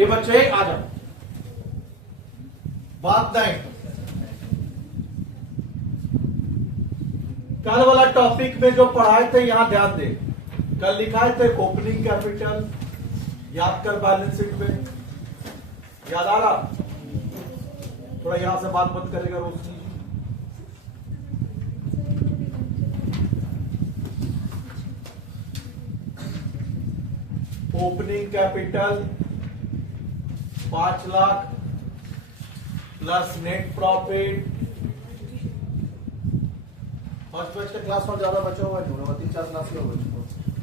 ये बच्चे आ जाओ। बात नहीं, कल वाला टॉपिक में जो पढ़ाए थे यहां ध्यान दे। कल लिखाए थे ओपनिंग कैपिटल, याद कर बैलेंस शीट पे, याद आ रहा? थोड़ा यहां से बात बंद करेगा रोशनी। Opening capital 5 lakh plus net profit. First batch के क्लास में ज्यादा बचा हुआ है, 3-4 क्लास के हो गए।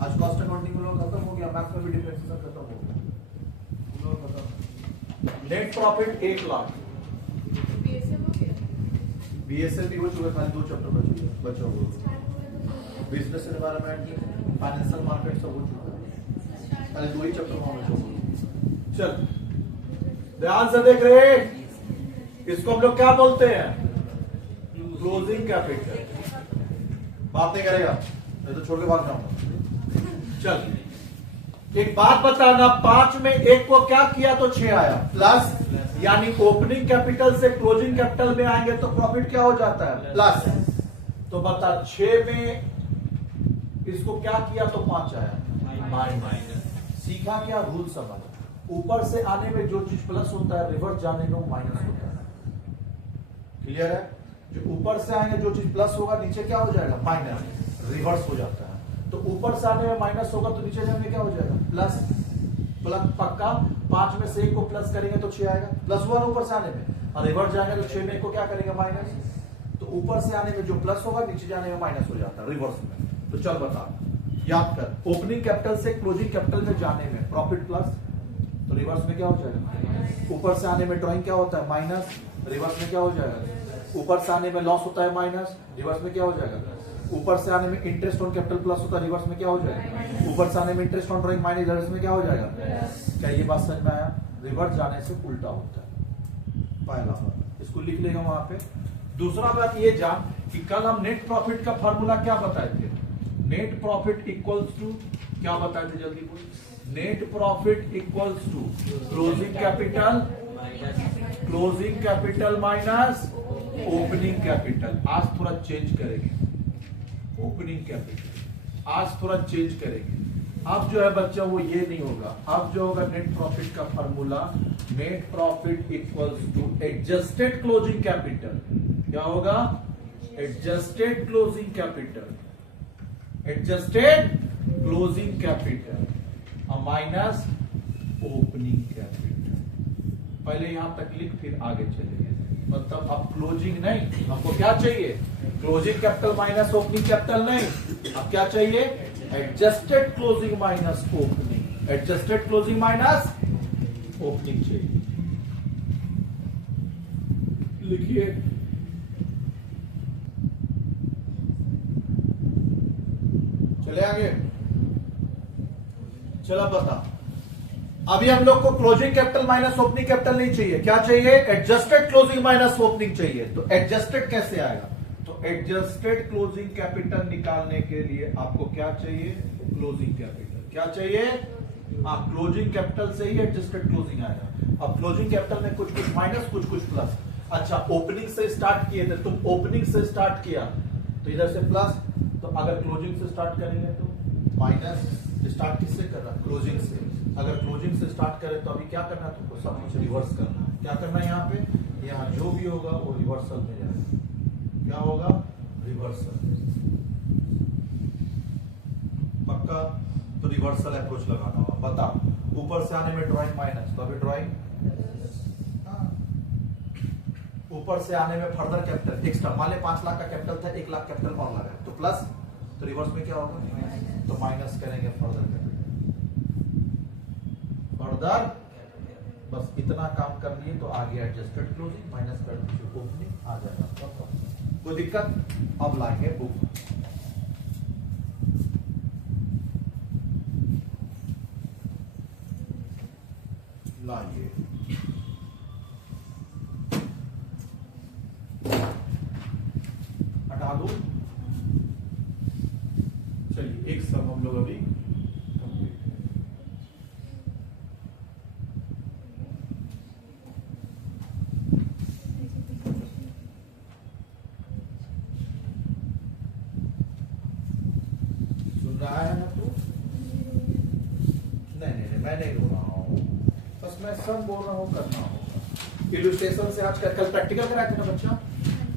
आज कॉस्ट अकाउंटिंग में लोग खत्म हो गया, मैथ्स में भी डिफरेंशिएशन खत्म हो गया। Net profit 1 lakh. बीएसएल भी हो चुका, खाली 2 चैप्टर बचे हुए। बिजनेस एनवायरनमेंट, फाइनेंशियल मार्केट सब हो चुका है, खाली 2 ही चैप्टर होने चाहिए। चल ध्यान से देख रहे, इसको हम लोग क्या बोलते हैं? Closing capital. बात नहीं करेगा नहीं तो छोड़ के भाग जाऊंगा। चल एक बात बताना, 5 में 1 को क्या किया तो 6 आया प्लस, यानी ओपनिंग कैपिटल से क्लोजिंग कैपिटल में आएंगे तो प्रॉफिट क्या हो जाता है? प्लस। तो बता 6 में इसको क्या किया तो 5 आया माइनस। सीखा क्या? रूल समझ। ऊपर से आने में जो चीज प्लस होता है, रिवर्स जाने में माइनस होता है। क्लियर है? जो ऊपर से आएंगे जो चीज प्लस होगा, नीचे क्या हो जाएगा? माइनस। रिवर्स हो जाता है। तो ऊपर से आने में माइनस होगा तो नीचे जाने में क्या हो जाएगा? प्लस। प्लस पक्का। 5 में से 1 को प्लस करेंगे तो 6 आएगा, प्लस हुआ ना ऊपर से आने में, और रिवर्स जाएंगे तो 6 में 1 को क्या करेंगे? माइनस। तो ऊपर से आने में जो प्लस होगा, नीचे जाने में माइनस हो जाता है रिवर्स में। तो चल बता, याद कर, ओपनिंग कैपिटल से क्लोजिंग कैपिटल में जाने में प्रॉफिट प्लस, तो रिवर्स में क्या हो जाएगा? ऊपर से आने में ड्राइंग क्या होता है? माइनस। रिवर्स में क्या हो जाएगा? ऊपर से आने में लॉस होता है माइनस, रिवर्स में क्या हो जाएगा? ऊपर से आने में इंटरेस्ट ऑन कैपिटल प्लस होता है, रिवर्स में क्या हो जाएगा? ऊपर से आने में interest on drawing minus, reverse में क्या हो जाएगा? क्या ये बात समझ में आया? रिवर्स जाने से उल्टा होता है। पहला बात इसको लिख लेगा वहां पे। दूसरा बात ये जान कि कल हम नेट प्रॉफिट का फॉर्मूला क्या बताए थे? नेट प्रॉफिट इक्वल्स टू क्या बताए थे? जल्दी बोल। Net profit equals to closing capital minus opening capital. आज थोड़ा चेंज करेंगे, ओपनिंग कैपिटल आज थोड़ा चेंज करेंगे। अब जो है बच्चा वो ये नहीं होगा, अब जो होगा नेट प्रॉफिट का formula, net profit equals to adjusted closing capital. क्या होगा? Adjusted closing capital, adjusted closing capital minus opening capital. पहले यहां तक लिख, फिर आगे चलेंगे। मतलब अब क्लोजिंग नहीं, हमको क्या चाहिए? Closing capital minus opening capital नहीं, अब क्या चाहिए? Adjusted closing minus opening, adjusted closing minus opening चाहिए। लिखिए, चले आगे। चला बता, अभी हम लोग को closing capital minus opening capital नहीं चाहिए, क्या चाहिए? एडजस्टेड क्लोजिंग माइनस ओपनिंग चाहिए। तो एडजस्टेड कैसे आएगा? तो एडजस्टेड क्लोजिंग कैपिटल निकालने के लिए आपको क्या चाहिए? Closing capital. क्या चाहिए? हाँ, क्लोजिंग कैपिटल से ही एडजस्टेड क्लोजिंग आएगा। अब क्लोजिंग कैपिटल में कुछ कुछ माइनस, कुछ कुछ प्लस। अच्छा, ओपनिंग से स्टार्ट किए थे तुम, ओपनिंग से स्टार्ट किया तो इधर से प्लस, तो अगर क्लोजिंग से स्टार्ट करेंगे तो माइनस। स्टार्ट किससे कर रहा? क्लोजिंग से। अगर क्लोजिंग से स्टार्ट करें तो अभी क्या करना है तुमको? सब कुछ रिवर्स करना है। क्या करना है? यहाँ पे यहाँ जो भी होगा वो रिवर्सल में जाएगा। क्या होगा? रिवर्सल। पक्का? तो रिवर्सल अप्रोच लगाना होगा। बता, ऊपर से आने में ड्राइंग माइनस, तो अभी ड्राइंग, ऊपर से आने में फर्दर कैपिटल एक्स्ट्रा, मान ले 5 लाख का कैपिटल था, 1 लाख कैपिटल और लगा तो प्लस, तो रिवर्स में क्या होगा? तो माइनस करेंगे फर्दर कैपिटल, फर्दर। बस इतना काम कर लिए तो आगे एडजस्टेड क्लोजिंग माइनस कर दीजिए ओपनिंग, आ जाएगा। कोई दिक्कत? अब लाएंगे बुक। लाइए, हटा दो। चलिए एक सब हम लोग अभी मैं सब बोल रहा हूँ करना होगा। इलस्ट्रेशन से आज कल प्रैक्टिकल कराए थे ना बच्चा,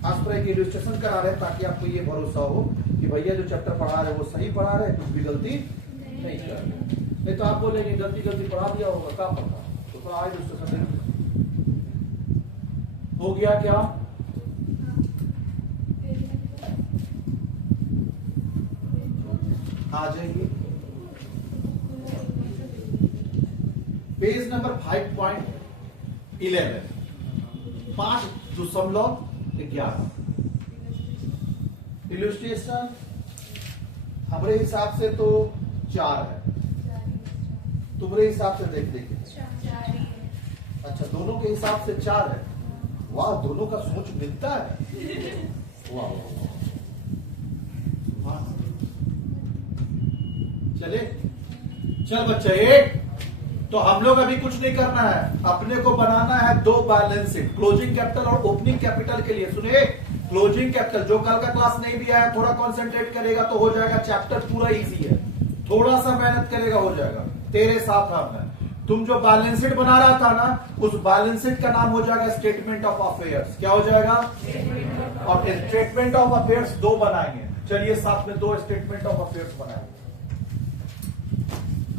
आज पर एक इलस्ट्रेशन करा रहे हैं ताकि आपको ये भरोसा हो कि भैया जो चैप्टर पढ़ा रहे वो सही पढ़ा रहे, कुछ भी गलती नहीं कर रहे। नहीं तो आप बोलेंगे गलती पढ़ा दिया होगा, क्या पता। तो थोड़ा इलस्ट्रेशन हो गया क्या? आ जाइए पेज नंबर 5.11 5.11 इलस्ट्रेशन हमारे हिसाब से तो 4 है, तुम्हारे हिसाब से देख देखिए। अच्छा दोनों के हिसाब से 4 है। वाह, दोनों का सोच मिलता है। वाह वाह, चले चल बच्चा एक। तो हम लोग अभी कुछ नहीं करना है, अपने को बनाना है 2 बैलेंस शीट क्लोजिंग कैपिटल और ओपनिंग कैपिटल के लिए। सुनिए, क्लोजिंग कैपिटल जो कल का क्लास नहीं भी आया, थोड़ा कंसंट्रेट करेगा तो हो जाएगा। चैप्टर पूरा इजी है, थोड़ा सा मेहनत करेगा हो जाएगा। तेरे साथ हम हैं। तुम जो बैलेंस शीट बना रहा था ना, उस बैलेंस शीट का नाम हो जाएगा स्टेटमेंट ऑफ अफेयर्स। क्या हो जाएगा? और स्टेटमेंट ऑफ अफेयर्स 2 बनाएंगे। चलिए साथ में 2 स्टेटमेंट ऑफ अफेयर्स बनाएंगे।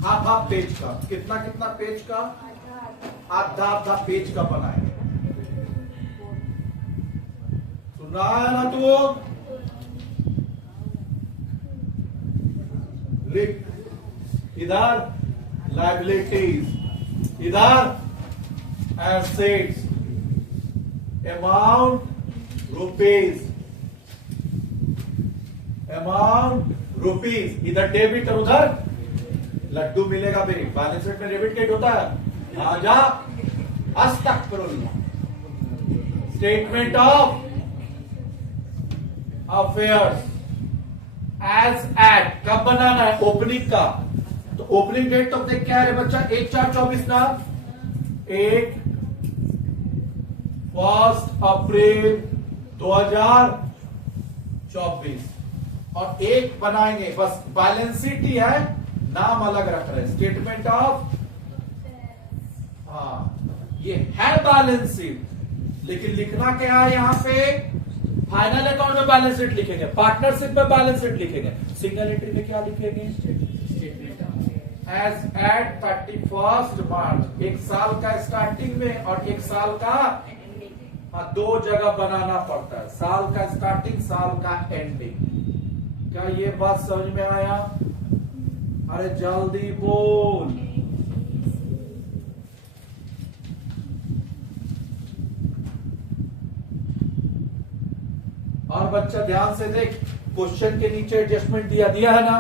हाफ पेज का, कितना पेज का? आधा पेज का बनाएंगे। सुन रहा है ना तू? लिख, इधर लायबिलिटीज, इधर एसेट्स, अमाउंट रुपीज, इधर डेबिट और उधर लड्डू मिलेगा। मेरी बैलेंस शीट में डेबिट क्रेडिट होता है। आजा अस्तगफिरुल्लाह। Statement of affairs as at कब बनाना है? ओपनिंग का। तो ओपनिंग डेट तो देख क्या है बच्चा? 1/4/24 ना, 1 अप्रैल 2024 और 1 बनाएंगे। बस बैलेंस शीट ही है, नाम अलग रख रहे हैं। स्टेटमेंट ऑफ, हाँ ये है बैलेंस शीट, लेकिन लिखना क्या है यहाँ पे? फाइनल अकाउंट में बैलेंस शीट लिखेंगे, पार्टनरशिप में बैलेंस शीट लिखेंगे, सिंगल एंट्री में क्या लिखेंगे? एज एट 31 मार्च। 1 साल का स्टार्टिंग में और 1 साल का, हाँ 2 जगह बनाना पड़ता है, साल का स्टार्टिंग, साल का एंडिंग। क्या ये बात समझ में आया? अरे जल्दी बोल। और बच्चा ध्यान से देख, क्वेश्चन के नीचे एडजस्टमेंट दिया है ना।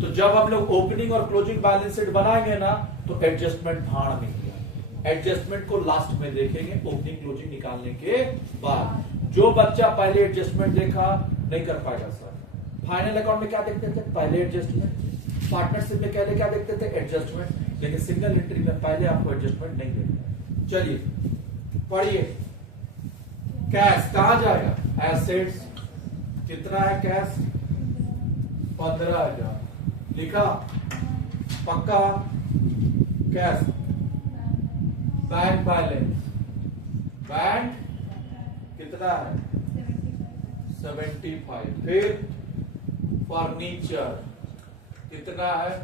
तो जब हम लोग ओपनिंग और क्लोजिंग बैलेंस शीट बनाएंगे ना, तो एडजस्टमेंट भाड़ में किया। एडजस्टमेंट को लास्ट में देखेंगे, ओपनिंग क्लोजिंग निकालने के बाद। जो बच्चा पहले एडजस्टमेंट देखा नहीं कर पाएगा सर। फाइनल अकाउंट में क्या देखते थे? पहले एडजस्टमेंट। पार्टनरशिप में पहले क्या देखते थे? एडजस्टमेंट। लेकिन सिंगल एंट्री में पहले आपको एडजस्टमेंट नहीं देखना। चलिए पढ़िए। कैश कहां जाएगा? एसेट्स। कितना है कैश? 15,000 लिखा, पक्का। कैश बैंक बैलेंस, बैंक कितना है? 75। फिर फर्नीचर कितना है?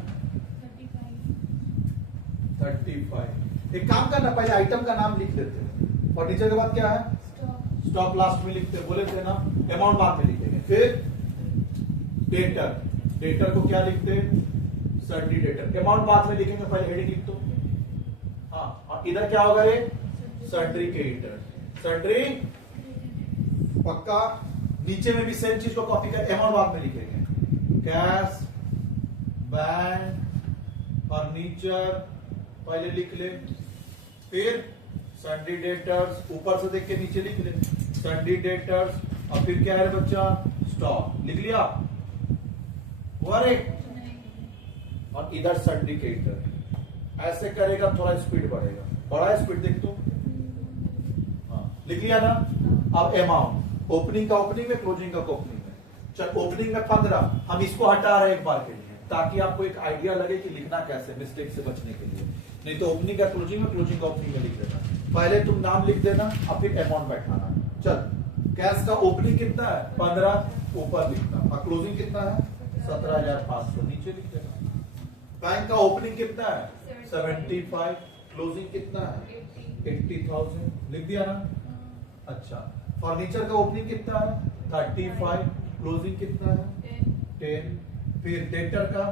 35। एक काम करना, पहले आइटम का नाम लिख लेते हैं। फर्नीचर के बाद क्या है? स्टॉक लास्ट में लिखते हैं, बोले थे ना। अमाउंट बाद में लिखेंगे। फिर डेटर, डेटर को क्या लिखते हैं? Sundry debtor. अमाउंट बाद में लिखेंगे, पहले हेडिंग लिख दो। हाँ, और इधर क्या होगा रे? Sundry creditor. सन्ड्री पक्का। नीचे में भी सेम चीज को कॉपी कर, अमाउंट बाद में लिखेंगे। कैश, बैंक, फर्नीचर पहले लिख ले। फिर सन्ड्री डेटर्स, ऊपर से देख के नीचे लिख ले सन्ड्री डेटर्स। और फिर क्या है बच्चा? स्टॉक। लिख लिया? और इधर सन्ड्री क्रेडिटर। ऐसे करेगा थोड़ा स्पीड बढ़ेगा। बड़ा स्पीड देख तो। हाँ लिख लिया ना। अब अमाउंट, ओपनिंग का ओपनिंग में, क्लोजिंग का ओपनिंग में। चल ओपनिंग में 15, हम इसको हटा रहे एक बार के लिए ताकि आपको एक आइडिया लगे कि लिखना कैसे, मिस्टेक से बचने के लिए। नहीं तो ओपनिंग का क्लोजिंग में, क्लोजिंग का ओपनिंग में लिख देना। पहले तुम नाम लिख देना और फिर अमाउंट बैठाना। चल, कैश का ओपनिंग कितना है 15, ऊपर लिखना, और क्लोजिंग कितना है 17,500, नीचे लिख देना। बैंक का ओपनिंग कितना है 75, क्लोजिंग कितना है 80,000, लिख दिया ना। अच्छा, फर्नीचर का ओपनिंग कितना है 35, क्लोजिंग कितना है 10। फिर डेटर का,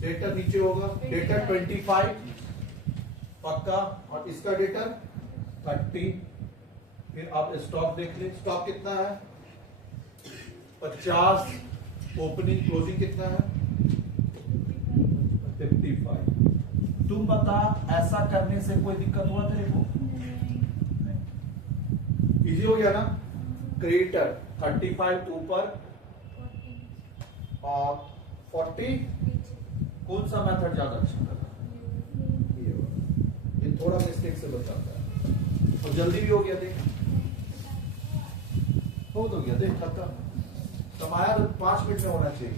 डेटर नीचे होगा, डेटर 25 पक्का, और इसका डेटर 30। फिर आप स्टॉक देख ले, स्टॉक कितना है 50, ओपनिंग क्लोजिंग कितना है 55। तुम बता, ऐसा करने से कोई दिक्कत हुआ तेरे को? इजी हो गया ना। क्रेडिटर 35 ऊपर और 40, कौन सा मेथड ज्यादा अच्छा कर रहा है? ये थोड़ा मिस्टेक से बचाता है और जल्दी भी हो गया। देख, हो तो गया, देख खत्म। कमाया तो 5 मिनट में होना चाहिए।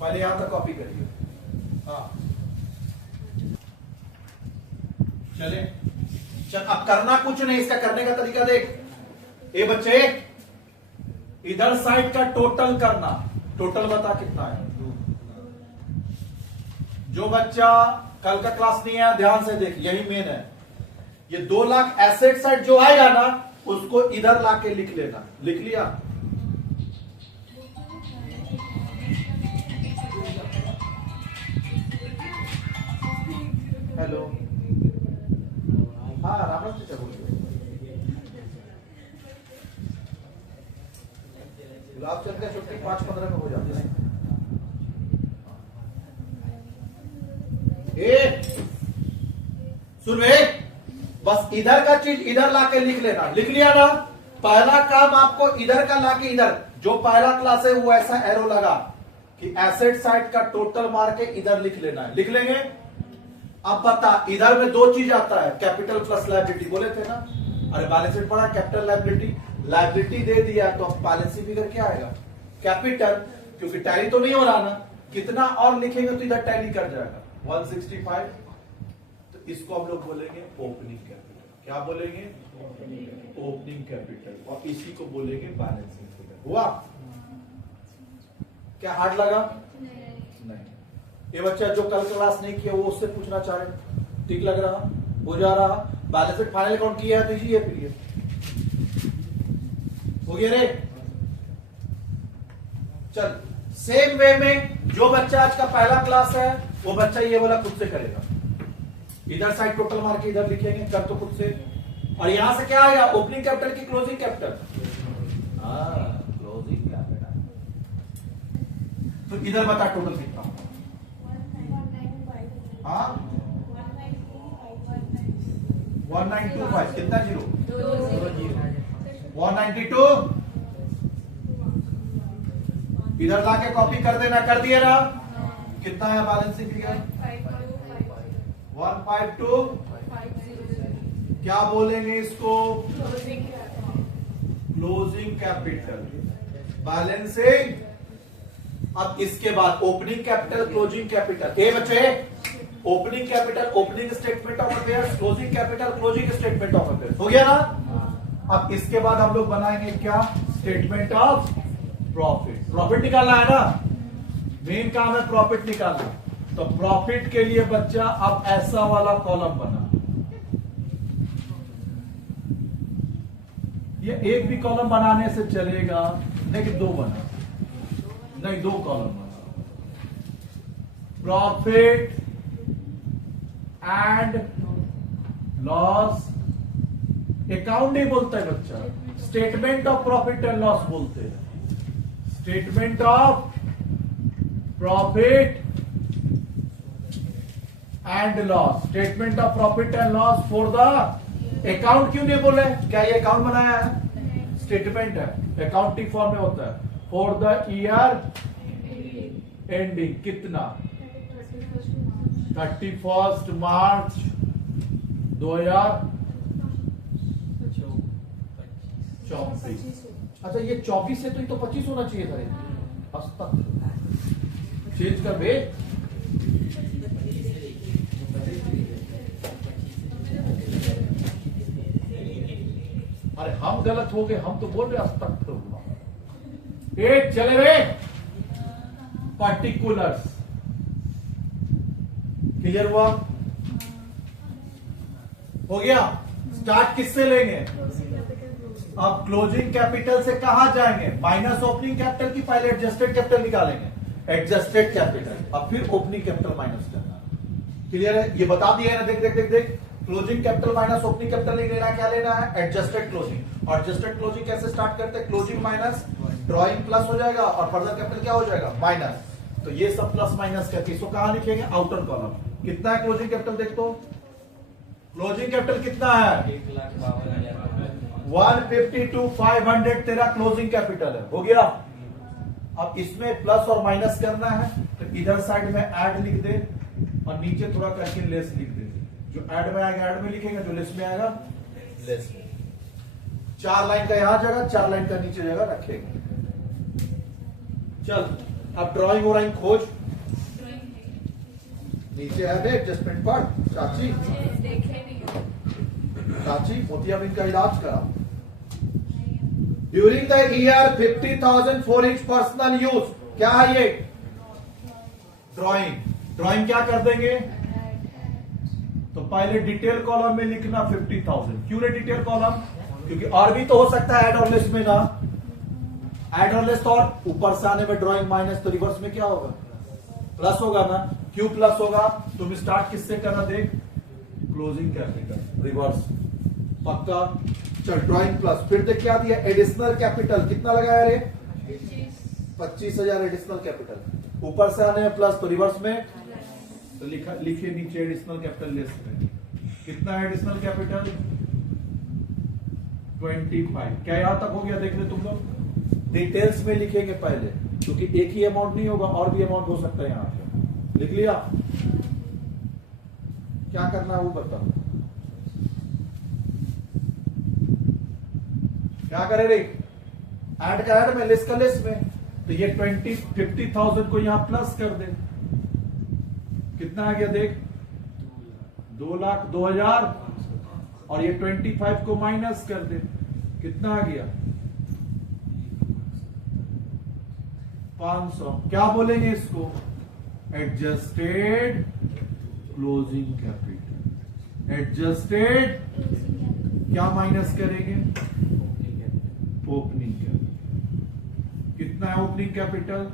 पहले यहां तक कॉपी करिए। हाँ चले, चल अब करना कुछ नहीं, इसका करने का तरीका देख। ए बच्चे, इधर साइड का टोटल करना। टोटल बता कितना है। जो बच्चा कल का क्लास नहीं आया ध्यान से देख, यही मेन है। ये 2 लाख एसेट साइड जो आएगा ना, उसको इधर लाके लिख लेना। लिख लिया? हेलो, हाँ राम राम चचा बोलिए। गुलाब चंद का छुट्टी 5-15 में हो जाती है। सुन बे, बस इधर का चीज इधर लाके लिख लेना। लिख लिया ना? पहला काम आपको इधर का लाके इधर, जो पहला क्लास है वो ऐसा एरो लगा कि एसेट साइड का टोटल मार के इधर लिख लेना है। लिख लेंगे? अब बता, इधर में 2 चीज आता है, कैपिटल प्लस लायबिलिटी, बोले थे ना। अरे बैलेंस शीट पढ़ा, कैपिटल लायबिलिटी, लायबिलिटी दे दिया तो अब बैलेंस शीट फिगर क्या आएगा कैपिटल, क्योंकि टैली तो नहीं हो रहा ना। कितना और लिखेंगे तो इधर टैली कर जाएगा 165। तो इसको हम लोग बोलेंगे ओपनिंग कैपिटल। क्या बोलेंगे? Opening capital. और इसी को बोलेंगे बैलेंसिंग फिगर। हुआ? क्या हार्ड लगा? नहीं। ये बच्चा जो कल क्लास नहीं किया वो उससे पूछना चाह रहे, ठीक लग रहा, हो जा रहा। बैलेंस शीट फाइनल अकाउंट किया है दीजिए, फिर ये हो गया रे। चल, सेम वे में जो बच्चा आज का पहला क्लास है वो बच्चा ये वाला खुद से करेगा। इधर साइड टोटल मार के इधर लिखेंगे, कर तो खुद से। और यहां से क्या आएगा, ओपनिंग कैपिटल की क्लोजिंग कैपिटल? Closing capital. तो इधर बता टोटल कितना? हाँ 1925। कितना जीरो? 192। इधर लाके कॉपी कर देना। कर दिया ना? कितना है बैलेंस शीट फिगर? 152। क्या बोलेंगे इसको? Closing capital. बैलेंसिंग। अब इसके बाद ओपनिंग कैपिटल, क्लोजिंग कैपिटल। ए बच्चे, opening capital opening statement of affairs, closing capital closing statement of affairs. हो गया ना? अब इसके बाद हम लोग बनाएंगे क्या? Statement of profit. प्रॉफिट निकालना है ना, मेन काम है प्रॉफिट निकालना। तो प्रॉफिट के लिए बच्चा अब ऐसा वाला कॉलम बना। ये एक भी कॉलम बनाने से चलेगा, लेकिन 2 बना, नहीं 2 कॉलम बना। प्रॉफिट एंड लॉस अकाउंट नहीं बोलता है बच्चा, statement of profit and loss बोलते हैं। Statement of profit and loss, statement of profit and loss for the account. क्यों नहीं बोले? क्या ये अकाउंट बनाया है? स्टेटमेंट है, अकाउंटिंग फॉर्म में होता है। फॉर द ईयर एंडिंग कितना? 31 मार्च 2024। अच्छा, ये 24 है तो ये तो 25 होना चाहिए था। चेंज कर बे। अरे हम गलत हो गए, हम तो बोल रहे अस्तगफिरुल्लाह। एक चले रे पर्टिकुलर्स। क्लियर हुआ? हो गया। स्टार्ट किससे लेंगे? अब क्लोजिंग कैपिटल से कहां जाएंगे? माइनस ओपनिंग कैपिटल की पहले एडजस्टेड कैपिटल निकालेंगे, एडजस्टेड कैपिटल, अब फिर ओपनिंग कैपिटल माइनस करना। क्लियर है? ये बता दिया है ना, देख देख देख देख। Closing capital minus opening capital नहीं लेना, क्या लेना है? Adjusted closing. और एडजस्टेड क्लोजिंग कैसे स्टार्ट करते हैं? क्लोजिंग माइनस ड्रॉइंग प्लस हो जाएगा और फर्दर कैपिटल क्या हो जाएगा? माइनस। तो ये सब प्लस माइनस करके इसको कहां लिखेंगे? Outer column. कितना है क्लोजिंग कैपिटल? देख तो क्लोजिंग कैपिटल कितना है? 152,500 तेरा क्लोजिंग कैपिटल है। हो गया। अब इसमें प्लस और माइनस करना है तो इधर साइड में ऐड लिख दे और नीचे थोड़ा करके लेस लिख दे। जो ऐड में आएगा ऐड में लिखेंगे, जो लेस में आएगा लेस में। 4 लाइन का यहां जगह, 4 लाइन का नीचे जगह रखेंगे। चल अब ड्राइंग और खोज। नीचे है एडजस्टमेंट पार्ट। चाची चाची मोतियाबिंद का इलाज करा। During the year 50,000 for each personal use. क्या है ये? ड्राइंग। ड्राइंग क्या कर देंगे? तो पहले डिटेल कॉलम में लिखना 50,000। क्यों रे डिटेल कॉलम? क्योंकि और भी तो हो सकता है ऐड और लेस में ना। ऐड और लेस और ऊपर से आने में ड्राइंग माइनस, तो रिवर्स में क्या होगा? प्लस होगा ना। क्यों प्लस होगा? तुम स्टार्ट किससे करना? देख क्लोजिंग कैपिटल रिवर्स। पक्का? चल ड्राइंग प्लस, फिर देख क्या दिया? Additional capital. कितना लगाया रे? 25,000 एडिशनल कैपिटल। ऊपर से आने में प्लस तो रिवर्स में, तो लिखिए नीचे एडिशनल कैपिटल लेस में। कितना है एडिशनल कैपिटल? 25। क्या यहां तक हो गया? देख ले तुम लोग। डिटेल्स में लिखेंगे पहले, क्योंकि एक ही अमाउंट नहीं होगा, और भी अमाउंट हो सकता है। यहां पे लिख लिया। क्या करना है वो बताओ। क्या करे रे? ऐड का ऐड में, लेस का लेस में। तो ये 50,000 को यहां प्लस कर दे। कितना आ गया? देख 2,02,000 और ये 25 को माइनस कर दे। कितना आ गया? 500। क्या बोलेंगे इसको? Adjusted closing capital. एडजस्टेड क्या माइनस करेंगे? Opening capital. कितना है ओपनिंग कैपिटल?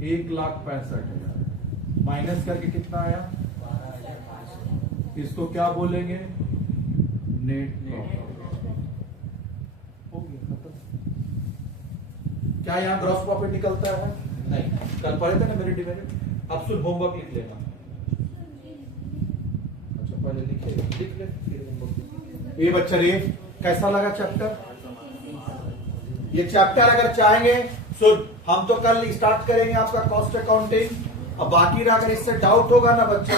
1,65,000 माइनस करके कितना आया? इसको क्या बोलेंगे? Net profit. हो गया खत्म। क्या यहां ग्रॉस प्रॉफिट निकलता है? नहीं। कल पढ़े थे ना मेरे डिमेरिट। अब सुन, होमवर्क लिख लेना। अच्छा पहले लिख ले फिर होमवर्क। ये बच्चा रे कैसा लगा चैप्टर? ये चैप्टर अगर चाहेंगे सुन, हम तो कल स्टार्ट करेंगे आपका कॉस्ट अकाउंटिंग। अब बाकी अगर इससे डाउट होगा ना बच्चा,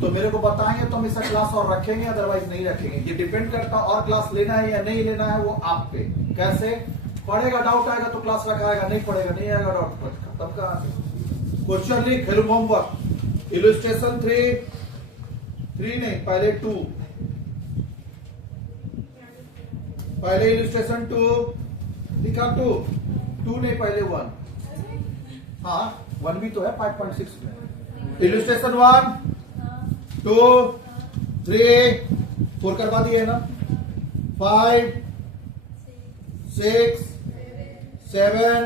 तो मेरे को बताएंगे तो हम इसका क्लास और रखेंगे, अदरवाइज नहीं रखेंगे। ये डिपेंड करता और क्लास लेना है या नहीं लेना है, वो आप पे। कैसे पढ़ेगा? डाउट आएगा तो क्लास रखाएगा, नहीं पढ़ेगा नहीं आएगा डाउट तब का। क्वेश्चन लिख, हेल्प होमवर्क। इलस्ट्रेशन 3 नहीं, पहले 2। पहले इलस्ट्रेशन 2 लिखा। 2 नहीं, पहले 1। हाँ 1 भी तो है 5.6 में। इलस्ट्रेशन 1 2 3 4 करवा दिए ना। 5 6 7